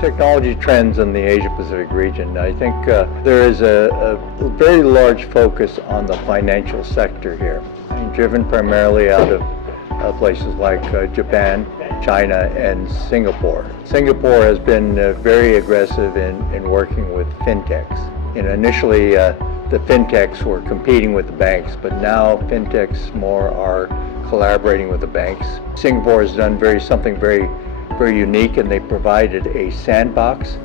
Technology trends in the Asia-Pacific region. I think there is a very large focus on the financial sector here, driven primarily out of places like Japan, China, and Singapore. Singapore has been very aggressive in working with fintechs. Initially, the fintechs were competing with the banks, but now fintechs more are collaborating with the banks. Singapore has done something very unique, and they provided a sandbox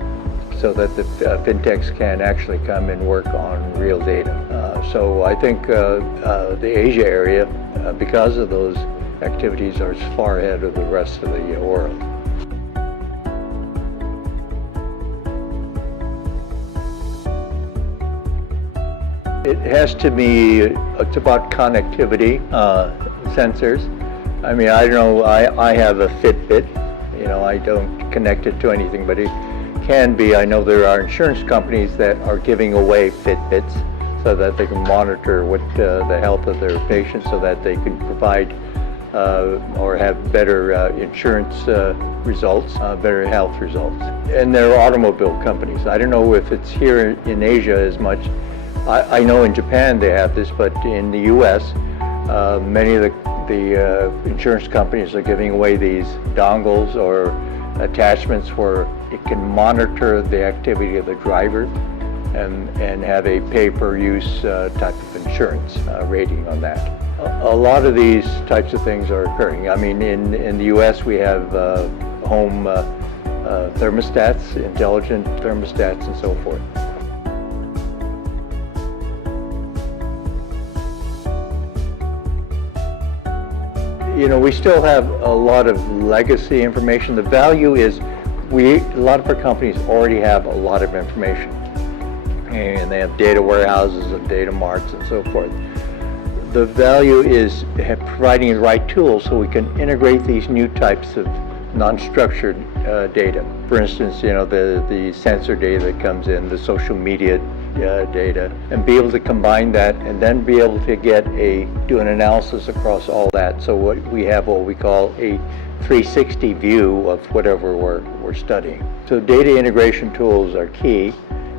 so that the fintechs can actually come and work on real data. So I think the Asia area, because of those activities, are far ahead of the rest of the world. It has to be, it's about connectivity, sensors. I mean, I don't know, I have a Fitbit. I don't connect it to anything, but it can be. I know there are insurance companies that are giving away Fitbits so that they can monitor what the health of their patients, so that they can provide or have better insurance results, better health results. And there are automobile companies. I don't know if it's here in Asia as much. I know in Japan they have this, but in the U.S., many of the insurance companies are giving away these dongles or attachments where it can monitor the activity of the driver and have a pay-per-use type of insurance rating on that. A lot of these types of things are occurring. I mean, in the U.S. we have home thermostats, intelligent thermostats, and so forth. We still have a lot of legacy information. The value is a lot of our companies already have a lot of information, and they have data warehouses and data marts and so forth. The value is providing the right tools so we can integrate these new types of non-structured data. For instance, the sensor data that comes in, the social media data, and be able to combine that and then be able to do an analysis across all that. So what we call a 360 view of whatever we're studying. So data integration tools are key.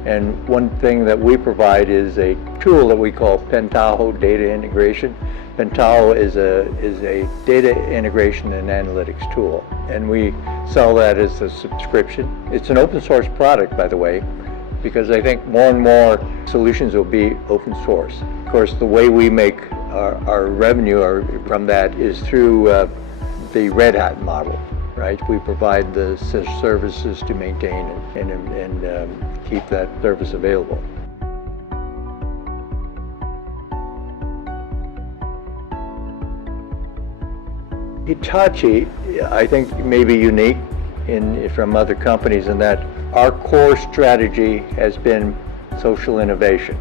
And one thing that we provide is a tool that we call Pentaho Data Integration. Pentaho is a data integration and analytics tool, and we sell that as a subscription. It's an open source product, by the way, because I think more and more solutions will be open source. Of course, the way we make our revenue from that is through the Red Hat model, right? We provide the services to maintain and keep that service available. Hitachi, I think, may be unique from other companies in that our core strategy has been social innovation.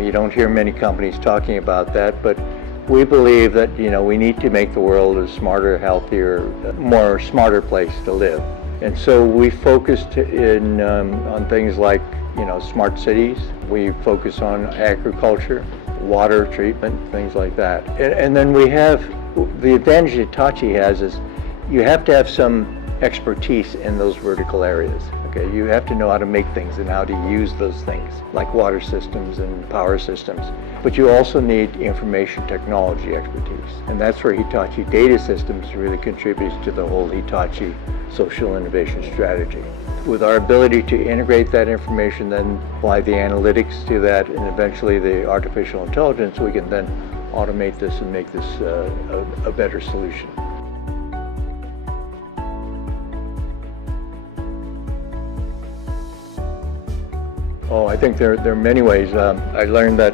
You don't hear many companies talking about that, but we believe that we need to make the world a smarter, healthier, more smarter place to live. And so we focused on things like smart cities. We focus on agriculture, water treatment, things like that. And then we have the advantage Hitachi has is you have to have some expertise in those vertical areas. Okay, you have to know how to make things and how to use those things, like water systems and power systems. But you also need information technology expertise. And that's where Hitachi Data Systems really contributes to the whole Hitachi social innovation strategy. With our ability to integrate that information, then apply the analytics to that, and eventually the artificial intelligence, we can then automate this and make this a better solution. Oh, I think there are many ways. I learned that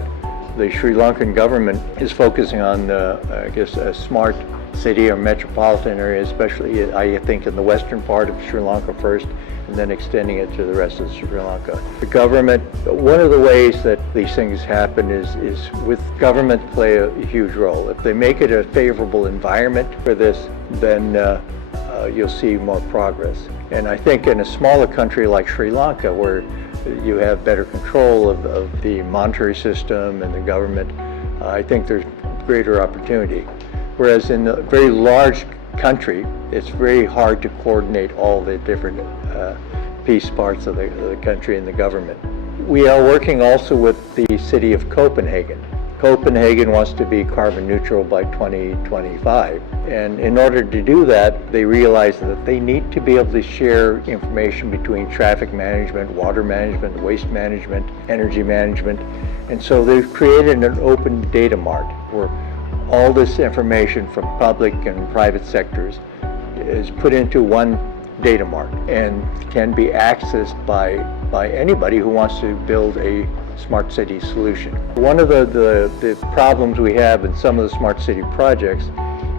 the Sri Lankan government is focusing on, a smart city or metropolitan area, especially, I think, in the western part of Sri Lanka first, and then extending it to the rest of Sri Lanka. The government, one of the ways that these things happen is with government play a huge role. If they make it a favorable environment for this, then you'll see more progress. And I think in a smaller country like Sri Lanka, where you have better control of the monetary system and the government, I think there's greater opportunity. Whereas in a very large country, it's very hard to coordinate all the different peace parts of the country and the government. We are working also with the city of Copenhagen. Copenhagen wants to be carbon neutral by 2025. And in order to do that, they realize that they need to be able to share information between traffic management, water management, waste management, energy management. And so they've created an open data mart where all this information from public and private sectors is put into one data mart and can be accessed by anybody who wants to build a smart city solution. One of the problems we have in some of the smart city projects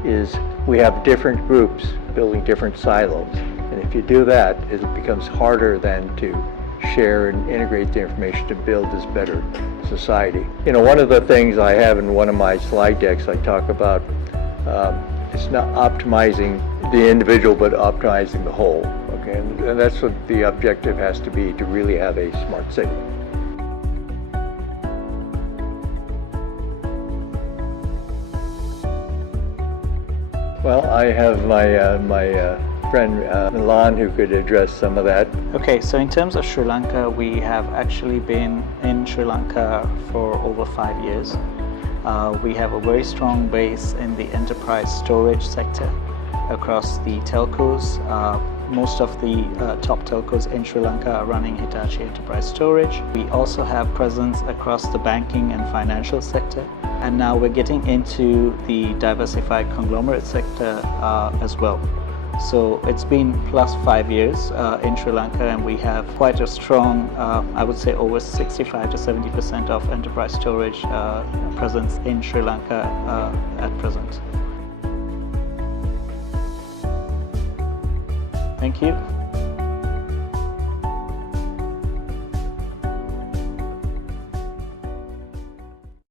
is we have different groups building different silos. And if you do that, it becomes harder then to share and integrate the information to build this better society. You know, one of the things I have in one of my slide decks, I talk about it's not optimizing the individual, but optimizing the whole. Okay, and that's what the objective has to be, to really have a smart city. Well, I have my friend Milan who could address some of that. Okay, so in terms of Sri Lanka, we have actually been in Sri Lanka for over 5 years. We have a very strong base in the enterprise storage sector across the telcos. Most of the top telcos in Sri Lanka are running Hitachi Enterprise Storage. We also have presence across the banking and financial sector. And now we're getting into the diversified conglomerate sector as well. So it's been plus 5 years in Sri Lanka, and we have quite a strong, I would say over 65 to 70% of enterprise storage presence in Sri Lanka at present. Thank you.